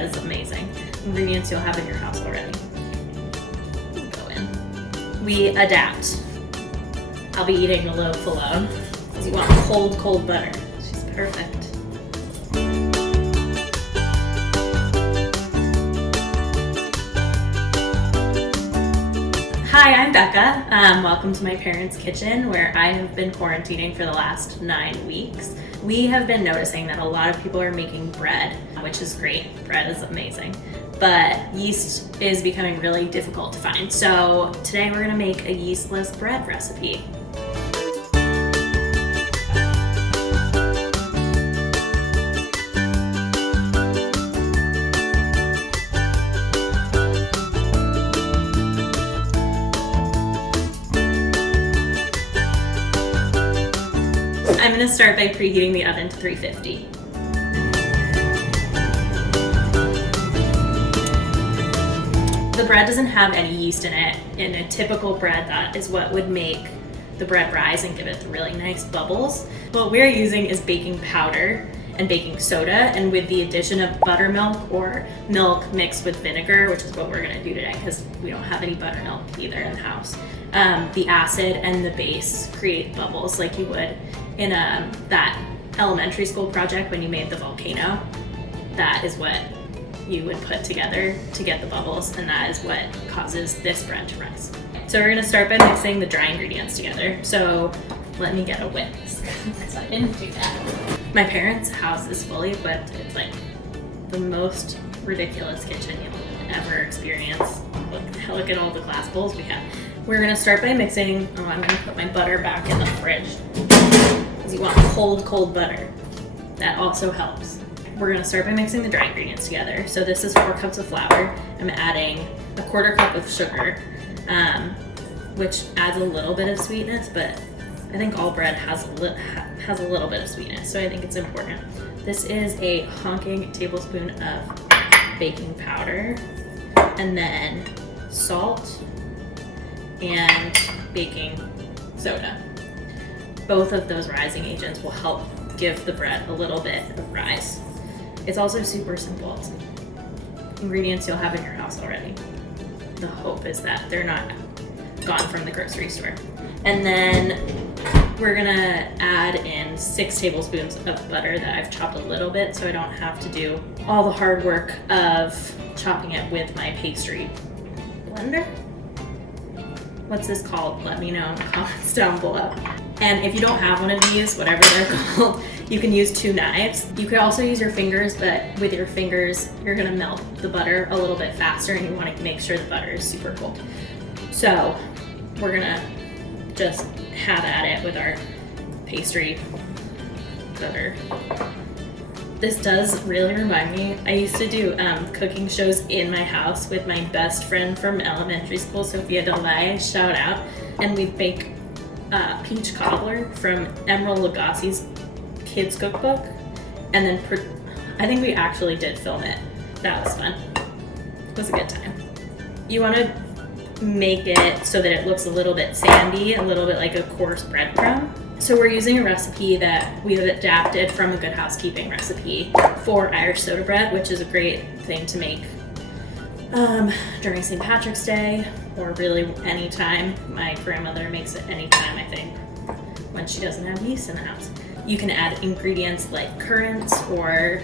bread is amazing. Ingredients you'll have in your house already. Go in. We adapt. I'll be eating the loaf alone because you want cold butter. She's perfect. Hi, I'm Becca. Welcome to my parents' kitchen where I have been quarantining for the last 9 weeks. We have been noticing that a lot of people are making bread, which is great. Bread is amazing. But yeast is becoming really difficult to find. So today we're gonna make a yeastless bread recipe. I'm going to start by preheating the oven to 350. The bread doesn't have any yeast in it. In a typical bread, that is what would make the bread rise and give it really nice bubbles. What we're using is baking powder and baking soda, and with the addition of buttermilk or milk mixed with vinegar, which is what we're going to do today because we don't have any buttermilk either in the house. The acid and the base create bubbles like you would in that elementary school project when you made the volcano. That is what you would put together to get the bubbles, and that is what causes this bread to rise. So we're gonna start by mixing the dry ingredients together. So let me get a whisk because I didn't do that. My parents' house is fully equipped. It's like the most ridiculous kitchen you'll ever experience. Look at all the glass bowls we have. We're gonna start by mixing. I'm gonna put my butter back in the fridge because you want cold butter. That also helps. We're gonna start by mixing the dry ingredients together. So this is 4 cups of flour. I'm adding a 1/4 cup of sugar, which adds a little bit of sweetness, but I think all bread has a little bit of sweetness, so I think it's important. This is a honking tablespoon of baking powder, and then salt and baking soda. Both of those rising agents will help give the bread a little bit of rise. It's also super simple. It's ingredients you'll have in your house already. The hope is that they're not gone from the grocery store. And then we're gonna add in 6 tablespoons of butter that I've chopped a little bit so I don't have to do all the hard work of chopping it with my pastry blender. What's this called? Let me know in the comments down below. And if you don't have one of these, whatever they're called, you can use 2 knives. You could also use your fingers, but with your fingers, you're gonna melt the butter a little bit faster and you wanna make sure the butter is super cold. So we're gonna just have at it with our pastry butter. This does really remind me, I used to do cooking shows in my house with my best friend from elementary school, Sophia Delay, shout out, and we'd bake peach cobbler from Emerald Lagasse's kids cookbook, and then I think we actually did film it. That was fun. It was a good time. You want to make it so that it looks a little bit sandy, a little bit like a coarse breadcrumb. So we're using a recipe that we have adapted from a Good Housekeeping recipe for Irish soda bread, which is a great thing to make during St. Patrick's Day, or really any time. My grandmother makes it anytime, I think, when she doesn't have yeast in the house. You can add ingredients like currants or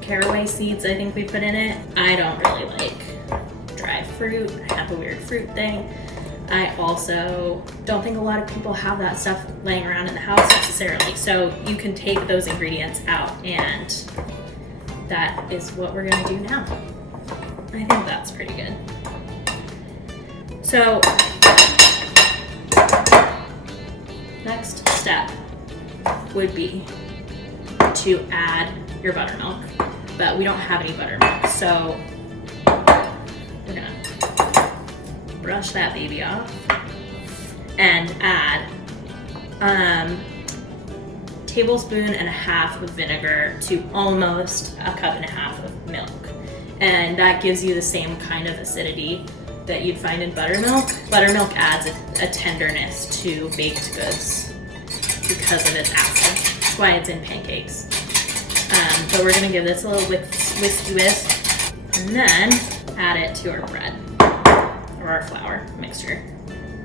caraway seeds, I think we put in it. I don't really like dried fruit. I have a weird fruit thing. I also don't think a lot of people have that stuff laying around in the house necessarily. So you can take those ingredients out, and that is what we're gonna do now. I think that's pretty good. So, next step would be to add your buttermilk, but we don't have any buttermilk, so we're gonna brush that baby off and add tablespoon and a half of vinegar to almost a cup and a half of milk. And that gives you the same kind of acidity that you'd find in buttermilk. Buttermilk adds a tenderness to baked goods because of its acid. That's why it's in pancakes. But we're gonna give this a little whisk, and then add it to our bread, or our flour mixture,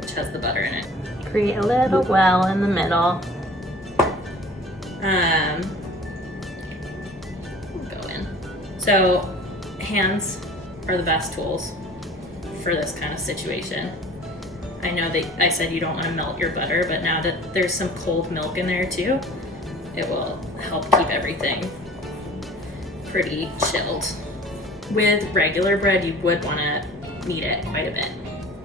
which has the butter in it. Create a little well in the middle. Go in. So hands are the best tools for this kind of situation. I know that I said you don't want to melt your butter, but now that there's some cold milk in there too, it will help keep everything pretty chilled. With regular bread, you would want to knead it quite a bit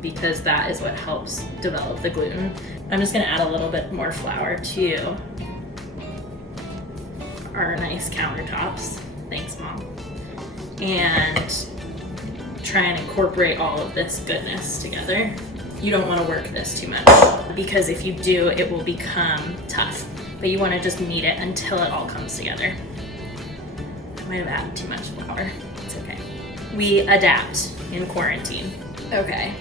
because that is what helps develop the gluten. I'm just going to add a little bit more flour to our nice countertops. Thanks, Mom. And try and incorporate all of this goodness together. You don't want to work this too much because if you do, it will become tough. But you want to just knead it until it all comes together. I might have added too much flour. It's okay. We adapt in quarantine. Okay.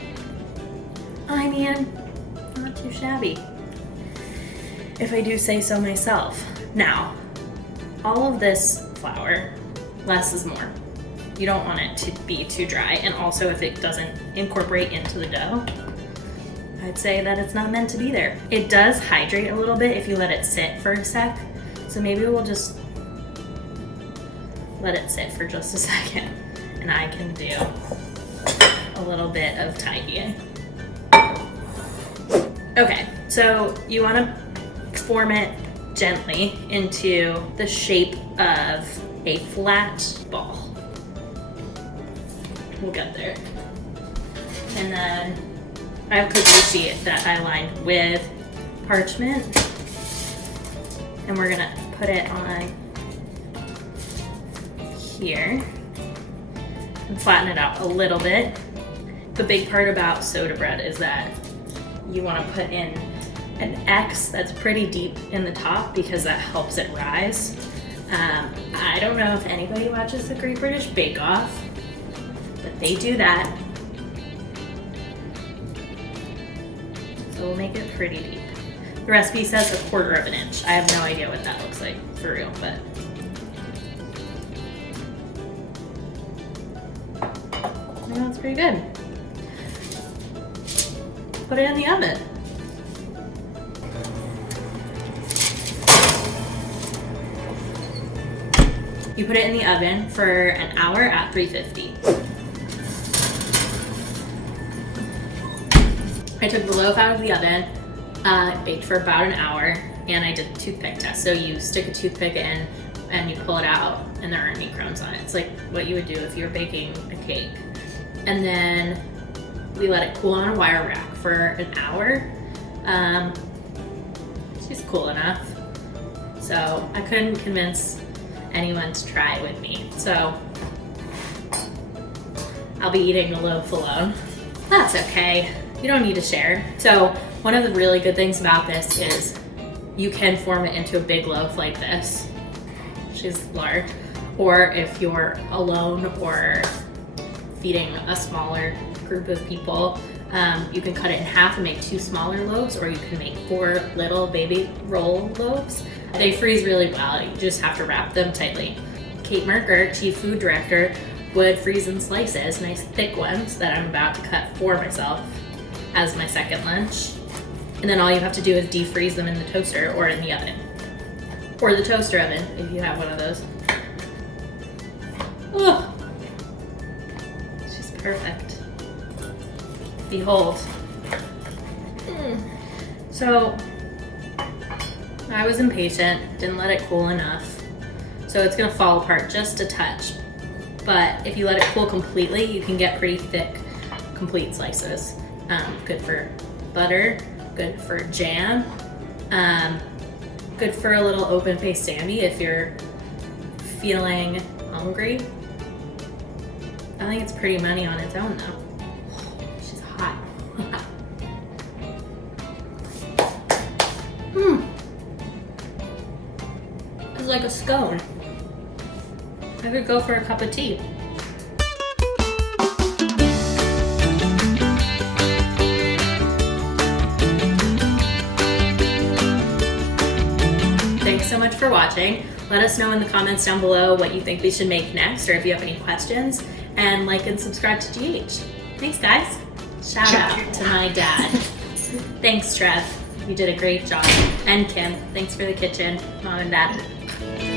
I mean, not too shabby, if I do say so myself. Now, all of this flour, less is more. You don't want it to be too dry, and also if it doesn't incorporate into the dough, I'd say that it's not meant to be there. It does hydrate a little bit if you let it sit for a sec, so maybe we'll just let it sit for just a second, and I can do a little bit of tidying. Okay, so you want to form it gently into the shape of a flat ball. We'll get there. And then I have a cookie sheet that I lined with parchment, and we're gonna put it on here and flatten it out a little bit. The big part about soda bread is that you want to put in an X that's pretty deep in the top because that helps it rise. I don't know if anybody watches the Great British Bake Off, but they do that. So we'll make it pretty deep. The recipe says 1/4 of an inch. I have no idea what that looks like for real, but I know it's pretty good. Put it in the oven. You put it in the oven for an hour at 350. I took the loaf out of the oven, baked for about an hour, and I did the toothpick test. So you stick a toothpick in and you pull it out and there aren't any crumbs on it. It's like what you would do if you were baking a cake. And then we let it cool on a wire rack for an hour. She's cool enough. So I couldn't convince anyone to try it with me. So I'll be eating the loaf alone. That's okay. You don't need to share. So one of the really good things about this is you can form it into a big loaf like this. She's large. Or if you're alone or feeding a smaller group of people, you can cut it in half and make 2 smaller loaves, or you can make 4 little baby roll loaves. They freeze really well. You just have to wrap them tightly. Kate Merker, Chief Food Director, would freeze in slices, nice thick ones that I'm about to cut for myself as my second lunch. And then all you have to do is defreeze them in the toaster or in the oven. Or the toaster oven, if you have one of those. Oh, she's perfect. Behold. So, I was impatient, didn't let it cool enough. So it's gonna fall apart just a touch. But if you let it cool completely, you can get pretty thick, complete slices. Good for butter, good for jam, good for a little open faced sandy if you're feeling hungry. I think it's pretty money on its own though. She's hot. It's like a scone. I could go for a cup of tea. Thanks so much for watching. Let us know in the comments down below what you think we should make next, or if you have any questions, and like and subscribe to GH. Thanks, guys. Shout out to my dad. Thanks, Trev. You did a great job. And Kim, thanks for the kitchen, Mom and Dad.